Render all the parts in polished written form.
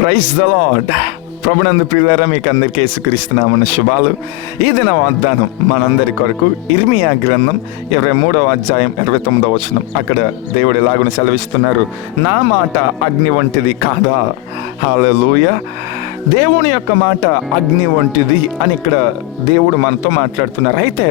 Praise the lord. ప్రభునందు ప్రియులారా, మీకు అందరికీ యేసుక్రీస్తునామమున శుభాలు. ఈ దిన వాగ్దానం మనందరి కొరకు ఇర్మియా గ్రంథం 23వ అధ్యాయం 29వ వచనం. అక్కడ దేవుడు ఎలాగున సెలవిస్తున్నారు, నా మాట అగ్ని వంటిది కాదా? హల్లెలూయా. దేవుని యొక్క మాట అగ్ని వంటిది అని ఇక్కడ దేవుడు మనతో మాట్లాడుతున్నారు. అయితే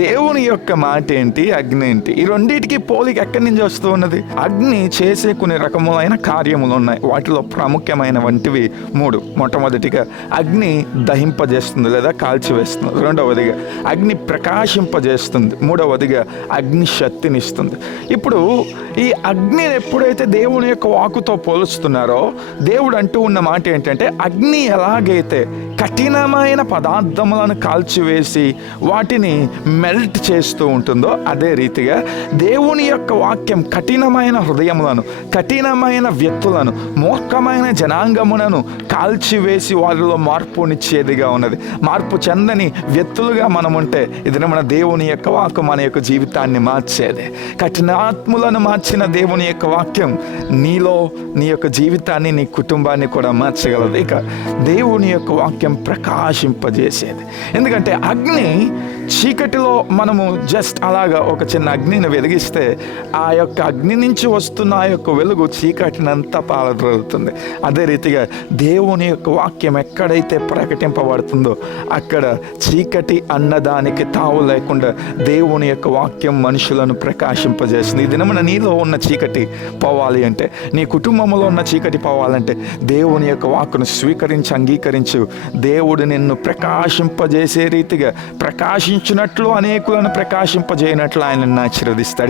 దేవుని యొక్క మాట ఏంటి, అగ్ని ఏంటి? ఈ రెండింటికి పోలిక ఎక్కడి నుంచి వస్తూ ఉన్నది? అగ్ని చేసే కొన్ని రకములైన కార్యములు ఉన్నాయి. వాటిలో ప్రాముఖ్యమైన వంటివి 3. మొట్టమొదటిగా అగ్ని దహింపజేస్తుంది లేదా కాల్చివేస్తుంది. రెండవదిగా అగ్ని ప్రకాశింపజేస్తుంది. మూడవదిగా అగ్ని శక్తినిస్తుంది. ఇప్పుడు ఈ అగ్నిని ఎప్పుడైతే దేవుని యొక్క వాక్కుతో పోలుస్తున్నారో, దేవుడు అంటూ ఉన్న మాట ఏంటంటే, అగ్ని ఎలాగైతే కఠినమైన పదార్థములను కాల్చివేసి వాటిని మెల్ట్ చేస్తూ ఉంటుందో, అదే రీతిగా దేవుని యొక్క వాక్యం కఠినమైన హృదయములను, కఠినమైన వ్యక్తులను, మూర్ఖమైన జనాంగములను కాల్చివేసి వారిలో మార్పునిచ్చేదిగా ఉన్నది. మార్పు చెందని వ్యక్తులుగా మనం ఉంటే ఇది మన దేవుని యొక్క వాక్యం మన యొక్క జీవితాన్ని మార్చేది. కఠినాత్ములను మార్చిన దేవుని యొక్క వాక్యం నీలో నీ యొక్క జీవితాన్ని, నీ కుటుంబాన్ని కూడా మార్చగలదు. ఇక దేవుని యొక్క వాక్యం ప్రకాశింపజేసేది. ఎందుకంటే అగ్ని చీకటిలో మనము జస్ట్ అలాగా ఒక చిన్న అగ్నిని వెలిగిస్తే ఆ యొక్క అగ్ని నుంచి వస్తున్న ఆ యొక్క వెలుగు చీకటినంతా పారద్రోలుతుంది. అదే రీతిగా దేవుని యొక్క వాక్యం ఎక్కడైతే ప్రకటింపబడుతుందో అక్కడ చీకటి అన్నదానికి తావు లేకుండా దేవుని యొక్క వాక్యం మనుషులను ప్రకాశింపజేస్తుంది. ఈ దినమున నీలో ఉన్న చీకటి పోవాలి అంటే, నీ కుటుంబంలో ఉన్న చీకటి పోవాలంటే దేవుని యొక్క వాక్కును స్వీకరించి అంగీకరించు. దేవుడు నిన్ను ప్రకాశింపజేసే రీతిగా ప్రకాశించినట్లు అనేకులను ప్రకాశింపజేయనట్లు ఆయన ఆశీర్వదిస్తాడు.